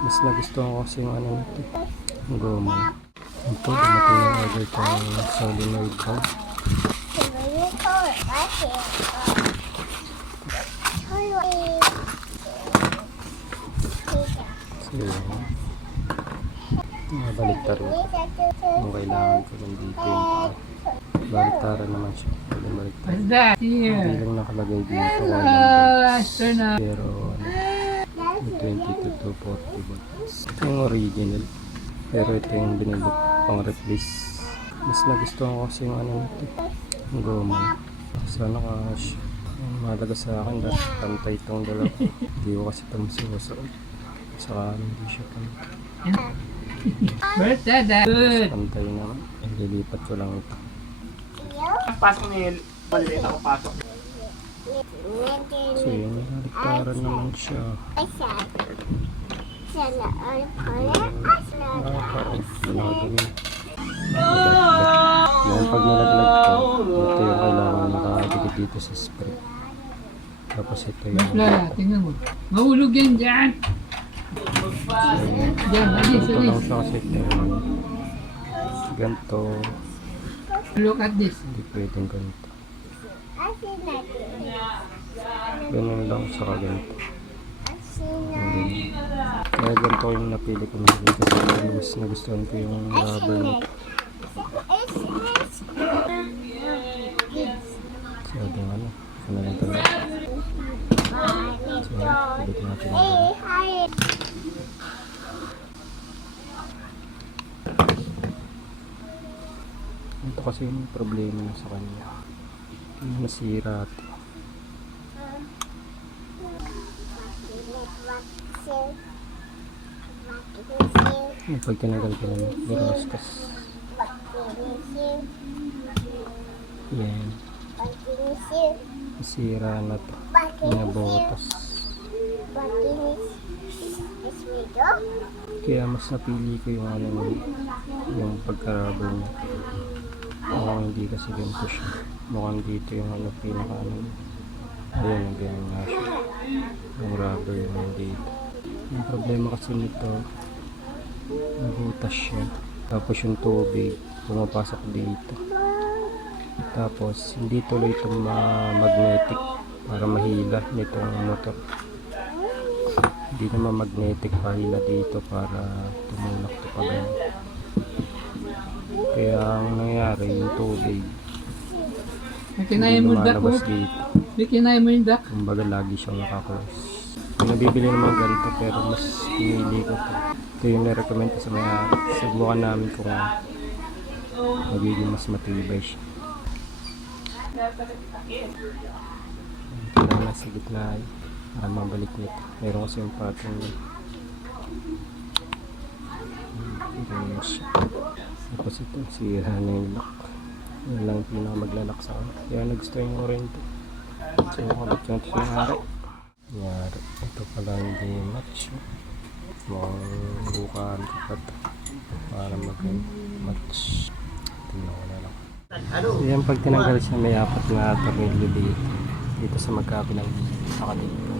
Mas nagustuhan ko kasi yung ano nito, yung goma. Ito, dumating yung order kong solenoid valve. So yun, nabaligtar na. Kung kailangan ko nandito yung paa. Baliktaran naman siya. Baliktaran. Hindi lang nakalagay dito kung ilang volts. Pero ano, 20 to 240 volts. Ito yung original. Pero ito yung binilok pang replace. Mas nagustuhan ko kasi yung ano nito, yung goma. Sana mahalaga sa akin dahil pantay itong dalawa. Hindi ko kasi ito masusuot. Saka hindi siya pantay. Pantay naman. Lilipat ko lang ito. Pasok ni maliliit ako pasok. So yun, naliktaran naman siya. Ngayon pag nalaglag ko, ito yung kailangan nakadikit dito sa spray. Tapos ito yung tingnan mo. Mahulog yan dyan. Dyan, alis, ito lang alis. siya kasi ito yung ganito. Look at this. Hindi pwedeng ganito. Ganun lang sa ganito. Kaya ganito yung napili ko na kasi mas nagustuhan ko yung rubber nito. So yung ano, ito na lang talaga. So ulit natin ang ito kasi yung problema na sa kanya. Yung nasira ito. Yung pag tinagal ko lang biroskas. Yan. Nasira na ito. Nabotas. Kaya mas napili ko yung ano yung pagka-rubber niya. Mukhang hindi kasi ganito siya. Mukhang dito yung ano pinaka ano. Ayan, ganyan nga siya. Yung rubber yung dito. Yung problema kasi nito, nabutas siya. Tapos yung tubig, pumapasok dito. Tapos, hindi tuloy itong magnetic para mahila nitong motor. Hindi naman magnetic pahila dito para tumulak ito pa ganyan. Kaya ang nangyari, yung tubig, hindi lumalabas dito. Kinain mo yung duck? Kumbaga lagi siyang nakaklose. Nabibili naman ganito pero mas pinili ko ito. Ito yung na-recommend ko sa mga subukan namin kung magiging mas matibay siya. Ito lang nasa gitna para mabalik nito. Meron kasi yung patong ganyan siya. Tapos ito, sira na yung lock. Yun lang pinaka maglalak sa akin. Kaya nagustuhan ko rin ito. So, kulit yung ito nangyari. Nangyari. Ito pala hindi match. Mukhang bukaan ko pa ito. Para mag-match. Tingnan ko na lang. So, yan pag tinanggal siya may apat na tornilyo dito. Dito sa magkabilang sa kanila.